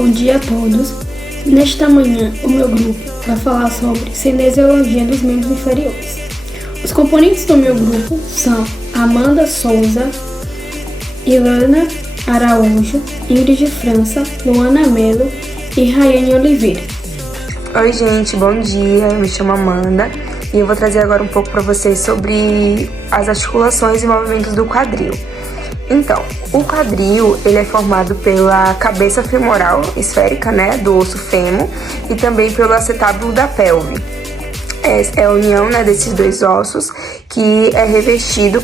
Bom dia a todos. Nesta manhã, o meu grupo vai falar sobre cinesiologia dos membros inferiores. Os componentes do meu grupo são Amanda Souza, Ilana Araújo, Ingrid França, Luana Melo e Rayane Oliveira. Oi gente, bom dia, eu me chamo Amanda e eu vou trazer agora um pouco para vocês sobre as articulações e movimentos do quadril. Então, o quadril ele é formado pela cabeça femoral esférica, do osso fêmur, e também pelo acetábulo da pelve. É a união desses dois ossos que é revestido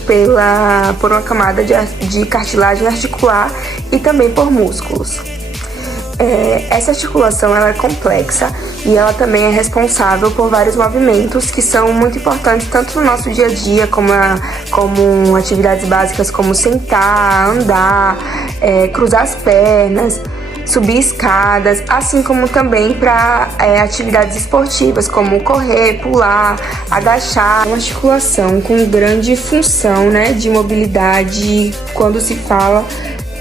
por uma camada de cartilagem articular e também por músculos. Essa articulação ela é complexa e ela também é responsável por vários movimentos que são muito importantes tanto no nosso dia a dia como atividades básicas como sentar, andar, cruzar as pernas, subir escadas, assim como também para atividades esportivas como correr, pular, agachar. Uma articulação com grande função de mobilidade quando se fala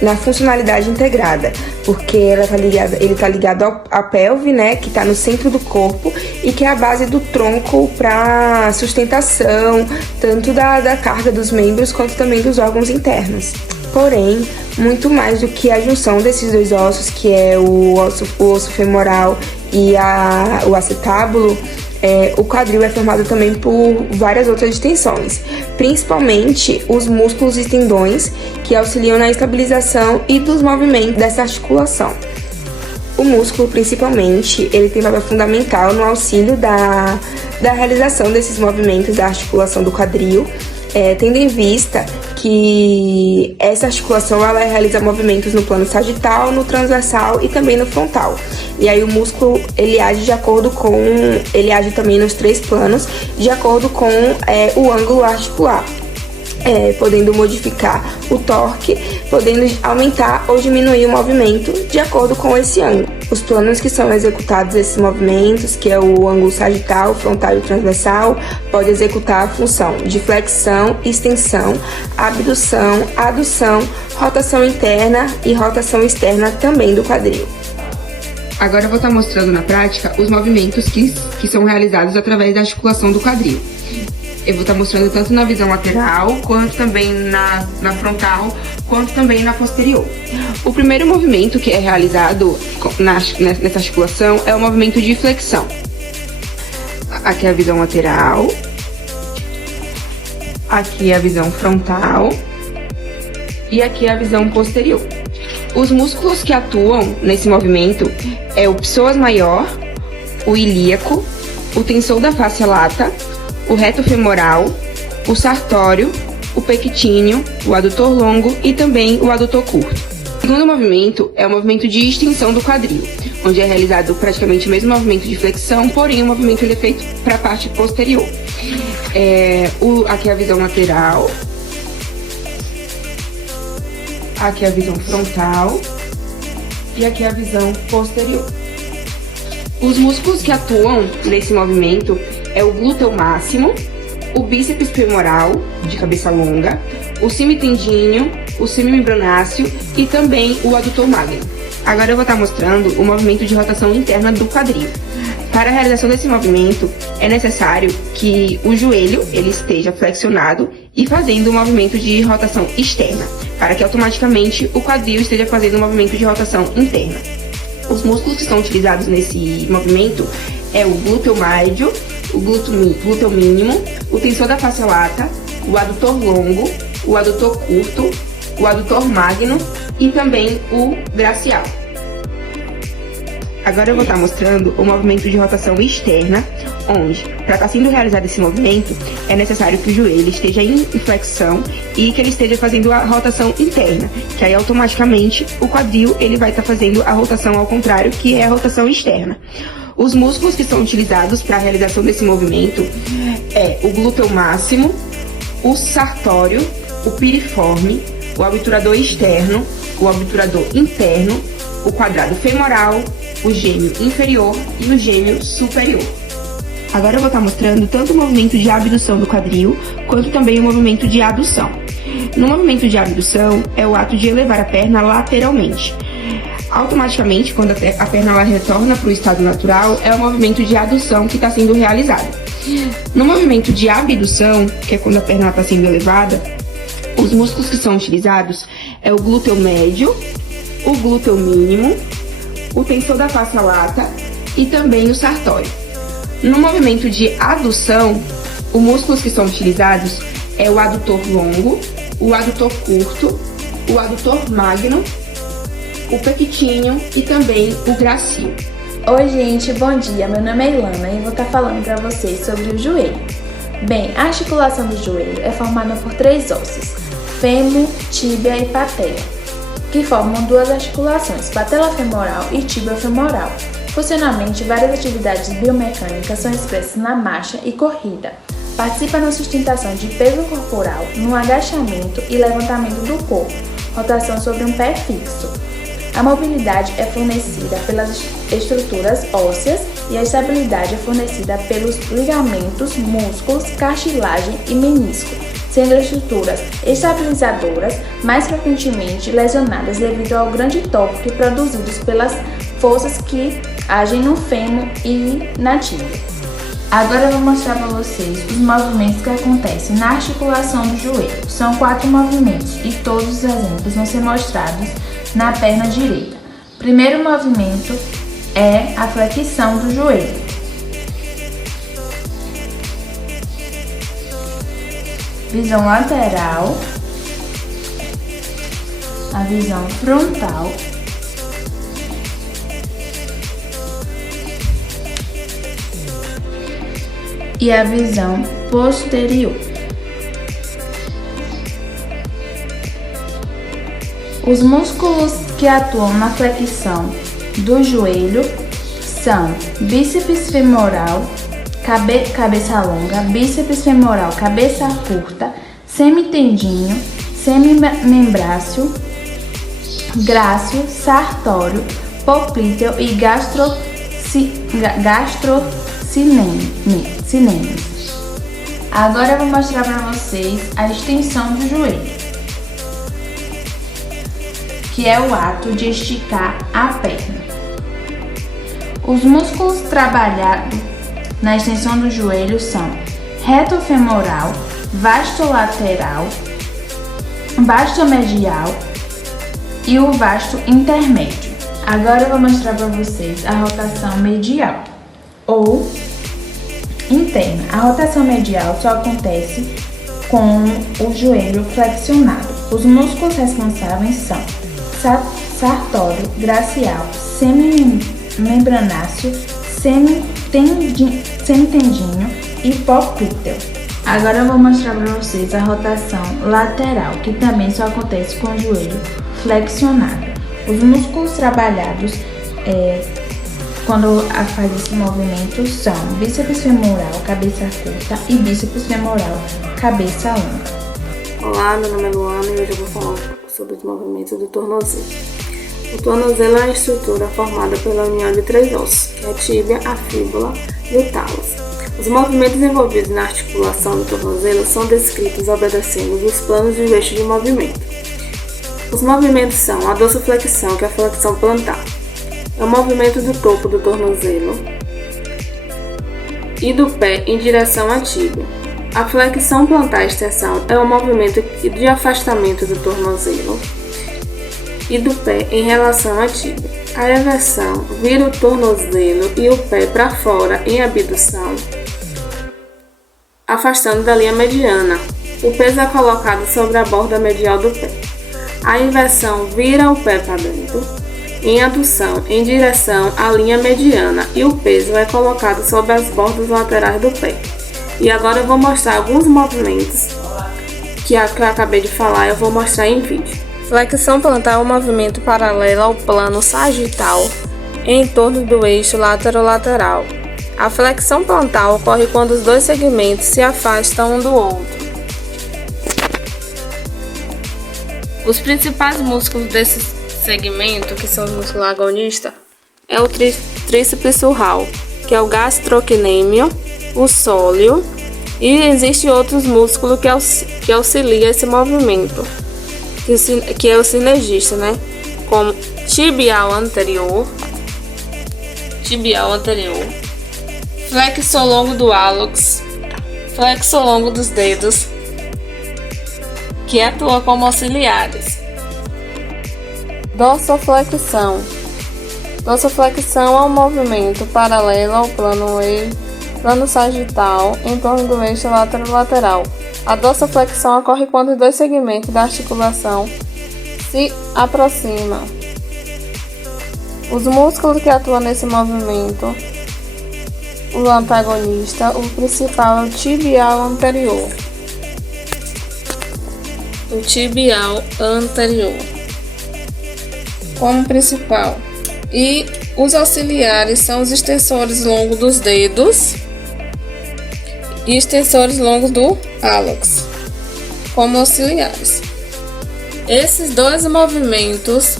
na funcionalidade integrada, porque ele está ligado à pelve, que está no centro do corpo e que é a base do tronco para sustentação, tanto da carga dos membros quanto também dos órgãos internos. Porém, muito mais do que a junção desses dois ossos, que é o osso femoral e o acetábulo, o quadril é formado também por várias outras extensões, principalmente os músculos e tendões que auxiliam na estabilização e dos movimentos dessa articulação. O músculo, principalmente, ele tem papel fundamental no auxílio da realização desses movimentos da articulação do quadril, tendo em vista que essa articulação ela realiza movimentos no plano sagital, no transversal e também no frontal. E aí o músculo ele age também nos três planos, de acordo com o ângulo articular, podendo modificar o torque, podendo aumentar ou diminuir o movimento de acordo com esse ângulo. Os planos que são executados esses movimentos, que é o ângulo sagital, frontal e transversal, pode executar a função de flexão, extensão, abdução, adução, rotação interna e rotação externa também do quadril. Agora eu vou estar mostrando na prática os movimentos que são realizados através da articulação do quadril. Eu vou estar mostrando tanto na visão lateral, quanto também na frontal, quanto também na posterior. O primeiro movimento que é realizado nessa articulação é o movimento de flexão. Aqui é a visão lateral, aqui é a visão frontal e aqui é a visão posterior. Os músculos que atuam nesse movimento é o psoas maior, o ilíaco, o tensor da fáscia lata, o reto femoral, o sartório, o pectíneo, o adutor longo e também o adutor curto. O segundo movimento é o movimento de extensão do quadril, onde é realizado praticamente o mesmo movimento de flexão, porém o movimento ele é feito para a parte posterior. Aqui é a visão lateral, aqui é a visão frontal e aqui é a visão posterior. Os músculos que atuam nesse movimento é o glúteo máximo, o bíceps femoral, de cabeça longa, o semitendíneo, o semimembranáceo e também o adutor magno. Agora eu vou estar mostrando o movimento de rotação interna do quadril. Para a realização desse movimento, é necessário que o joelho ele esteja flexionado e fazendo um movimento de rotação externa, para que automaticamente o quadril esteja fazendo um movimento de rotação interna. Os músculos que são utilizados nesse movimento é o glúteo médio, o glúteo mínimo, o tensor da fáscia lata, o adutor longo, o adutor curto, o adutor magno e também o braquial. Agora eu vou estar mostrando o movimento de rotação externa, onde, para estar sendo realizado esse movimento, é necessário que o joelho esteja em flexão e que ele esteja fazendo a rotação interna, que aí automaticamente o quadril ele vai estar fazendo a rotação ao contrário, que é a rotação externa. Os músculos que são utilizados para a realização desse movimento é o glúteo máximo, o sartório, o piriforme, o obturador externo, o obturador interno, o quadrado femoral, o gêmeo inferior e o gêmeo superior. Agora eu vou estar mostrando tanto o movimento de abdução do quadril, quanto também o movimento de adução. No movimento de abdução, é o ato de elevar a perna lateralmente. automaticamente, quando a perna ela retorna para o estado natural, é o movimento de adução que está sendo realizado. No movimento de abdução, que é quando a perna está sendo elevada, os músculos que são utilizados é o glúteo médio, o glúteo mínimo, o tensor da face lata e também o sartório. No movimento de adução, os músculos que são utilizados é o adutor longo, o adutor curto, o adutor magno, o pectíneo e também o grácil. Oi gente, bom dia, meu nome é Ilana e vou estar falando para vocês sobre o joelho. Bem, a articulação do joelho é formada por 3 ossos, fêmur, tíbia e patela, que formam 2 articulações, patela femoral e tíbia femoral. Funcionalmente, várias atividades biomecânicas são expressas na marcha e corrida. Participa na sustentação de peso corporal, no agachamento e levantamento do corpo, rotação sobre um pé fixo. A mobilidade é fornecida pelas estruturas ósseas e a estabilidade é fornecida pelos ligamentos, músculos, cartilagem e menisco, sendo estruturas estabilizadoras mais frequentemente lesionadas devido ao grande torque produzidos pelas forças que agem no fêmur e na tíbia. Agora eu vou mostrar para vocês os movimentos que acontecem na articulação do joelho. São 4 movimentos e todos os exemplos vão ser mostrados na perna direita. Primeiro movimento é a flexão do joelho. Visão lateral, a visão frontal, e a visão posterior. Os músculos que atuam na flexão do joelho são bíceps femoral, cabeça longa, bíceps femoral, cabeça curta, semitendíneo, semimembráceo, grácil, sartório, poplíteo e gastrocinemes. Agora eu vou mostrar para vocês a extensão do joelho, que é o ato de esticar a perna. Os músculos trabalhados na extensão do joelho são retofemoral, vastolateral, vastomedial e o vasto intermédio. Agora eu vou mostrar para vocês a rotação medial ou interna. A rotação medial só acontece com o joelho flexionado. Os músculos responsáveis são sartório, gracial, semimembranáceo, semitendíneo e poplíteo. Agora eu vou mostrar para vocês a rotação lateral, que também só acontece com o joelho flexionado. Os músculos trabalhados quando faz esse movimento são bíceps femoral, cabeça curta e bíceps femoral, cabeça longa. Olá, meu nome é Luana e hoje eu vou falar sobre os movimentos do tornozelo. O tornozelo é uma estrutura formada pela união de 3 ossos, que é a tíbia, a fíbula e o tálus. Os movimentos envolvidos na articulação do tornozelo são descritos obedecendo os planos de eixo de movimento. Os movimentos são a dorsiflexão, que é a flexão plantar, é o movimento do topo do tornozelo e do pé em direção à tíbia. A flexão plantar extensão é o movimento de afastamento do tornozelo e do pé em relação à tíbia. A eversão vira o tornozelo e o pé para fora em abdução, afastando da linha mediana. O peso é colocado sobre a borda medial do pé. A inversão vira o pé para dentro em adução em direção à linha mediana e o peso é colocado sobre as bordas laterais do pé. E agora eu vou mostrar alguns movimentos que eu acabei de falar, eu vou mostrar em vídeo. Flexão plantar é um movimento paralelo ao plano sagital em torno do eixo laterolateral. A flexão plantar ocorre quando os 2 segmentos se afastam um do outro. Os principais músculos desse segmento, que são os músculos agonistas, é o tríceps surral, que é o gastrocnêmio, o sóleo, e existem outros músculos que auxiliam esse movimento, que é o sinergista, né? tibial anterior, flexo longo do hálux, flexo longo dos dedos, que atua como auxiliares. Dorsoflexão. Dorsoflexão é um movimento paralelo ao plano sagital em torno do eixo lateral. A dorsoflexão ocorre quando os dois segmentos da articulação se aproximam. Os músculos que atuam nesse movimento, o antagonista, o principal é o tibial anterior. Como principal. E os auxiliares são os extensores longos dos dedos e extensores longos do hálux, como auxiliares. Esses dois movimentos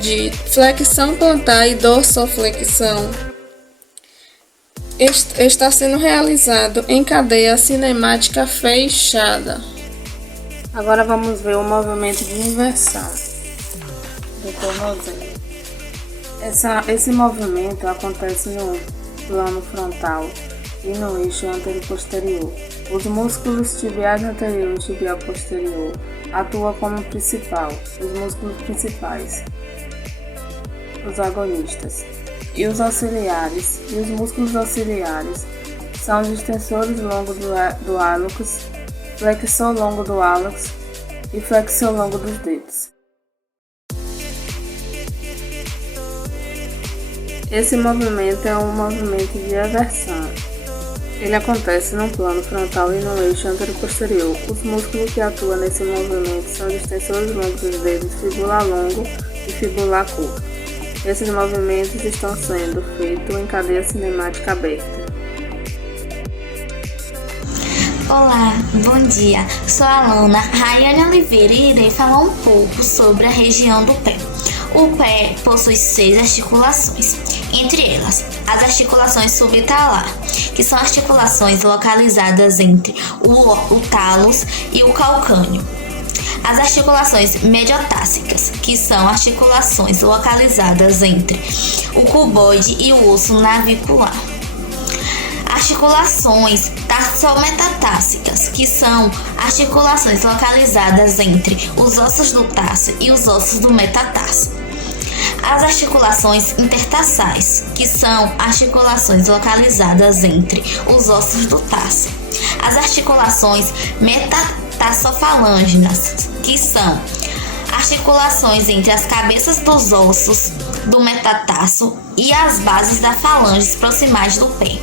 de flexão plantar e dorsoflexão está sendo realizado em cadeia cinemática fechada. Agora vamos ver o movimento de inversão do tornozelo. Esse movimento acontece no plano frontal e no eixo anterior-posterior. Os músculos tibiais anterior e tibial posterior atuam como principal, os músculos principais, os agonistas. E os auxiliares, e os músculos auxiliares são os extensores longos do hálux, flexor longo do hálux e flexor longo dos dedos. Esse movimento é um movimento de eversão. Ele acontece no plano frontal e no eixo anterior-posterior. Os músculos que atuam nesse movimento são os extensores longos dos dedos, fibular longo e fibular curto. Esses movimentos estão sendo feitos em cadeia cinemática aberta. Olá, bom dia. Sou a aluna Rayane Oliveira e irei falar um pouco sobre a região do pé. O pé possui 6 articulações, entre elas as articulações subtalar, que são articulações localizadas entre o tálus e o calcâneo. As articulações mediotársicas, que são articulações localizadas entre o cuboide e o osso navicular. Articulações tarsometatarsicas, que são articulações localizadas entre os ossos do tarso e os ossos do metatarso. As articulações intertarsais, que são articulações localizadas entre os ossos do tarso. As articulações metatarsofalângeas, que são articulações entre as cabeças dos ossos do metatarso e as bases das falanges proximais do pé.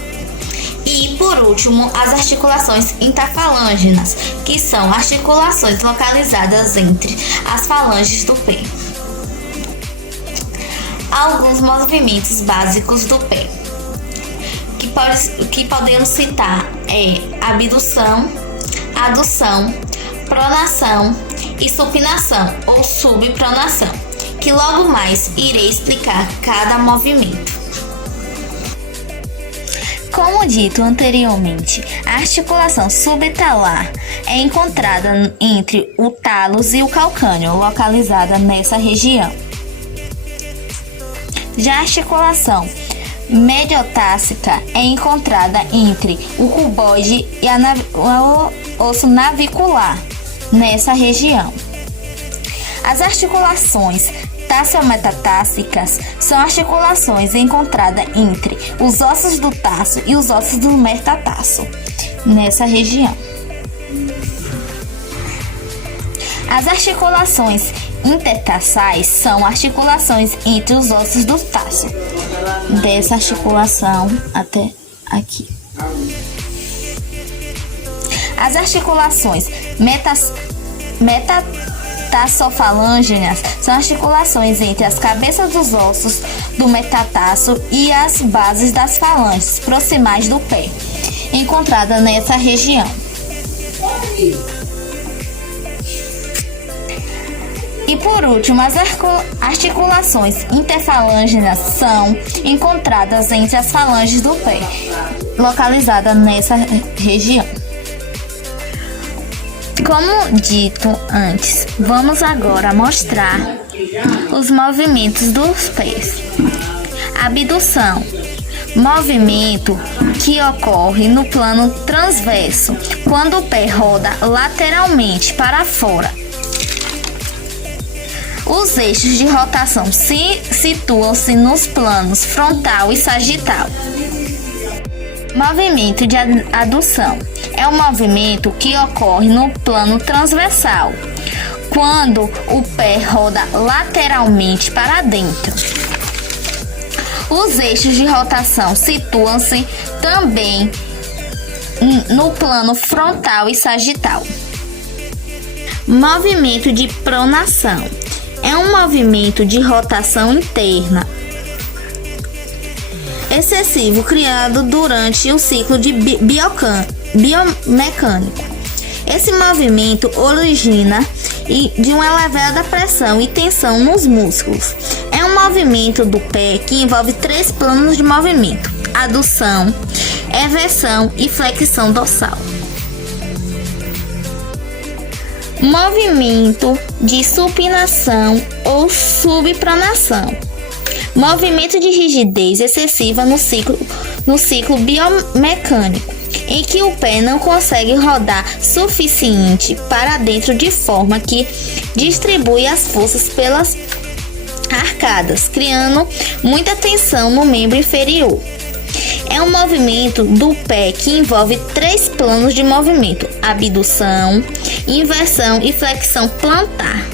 E, por último, as articulações interfalângeas, que são articulações localizadas entre as falanges do pé. Alguns movimentos básicos do pé que podemos citar é abdução, adução, pronação e supinação ou subpronação, que logo mais irei explicar cada movimento. Como dito anteriormente, a articulação subtalar é encontrada entre o tálus e o calcâneo, localizada nessa região. Já a articulação mediotársica é encontrada entre o cuboide e o osso navicular, nessa região. As articulações tarsometatarsicas são articulações encontradas entre os ossos do tarso e os ossos do metatarso, nessa região. As articulações intertarsais são articulações entre os ossos do tarso, dessa articulação até aqui. As articulações metatarsofalangeas são articulações entre as cabeças dos ossos do metatarso e as bases das falanges proximais do pé, encontrada nessa região. E por último, as articulações interfalângeas são encontradas entre as falanges do pé, localizada nessa região. Como dito antes, vamos agora mostrar Os movimentos dos pés. Abdução. Movimento que ocorre no plano transverso, quando o pé roda lateralmente para fora. Os eixos de rotação situam-se nos planos frontal e sagital. Movimento de adução. É um movimento que ocorre no plano transversal, quando o pé roda lateralmente para dentro. Os eixos de rotação situam-se também no plano frontal e sagital. Movimento de pronação. É um movimento de rotação interna excessivo criado durante o ciclo de biomecânico. Esse movimento origina de uma elevada pressão e tensão nos músculos. É um movimento do pé que envolve 3 planos de movimento: adução, eversão e flexão dorsal. Movimento de supinação ou subpronação. Movimento de rigidez excessiva no ciclo biomecânico, em que o pé não consegue rodar suficiente para dentro de forma que distribui as forças pelas arcadas, criando muita tensão no membro inferior. É um movimento do pé que envolve 3 planos de movimento: abdução, inversão e flexão plantar.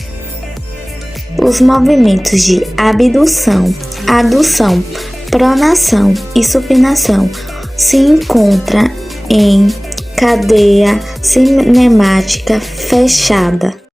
Os movimentos de abdução, adução, pronação e supinação se encontram em cadeia cinemática fechada.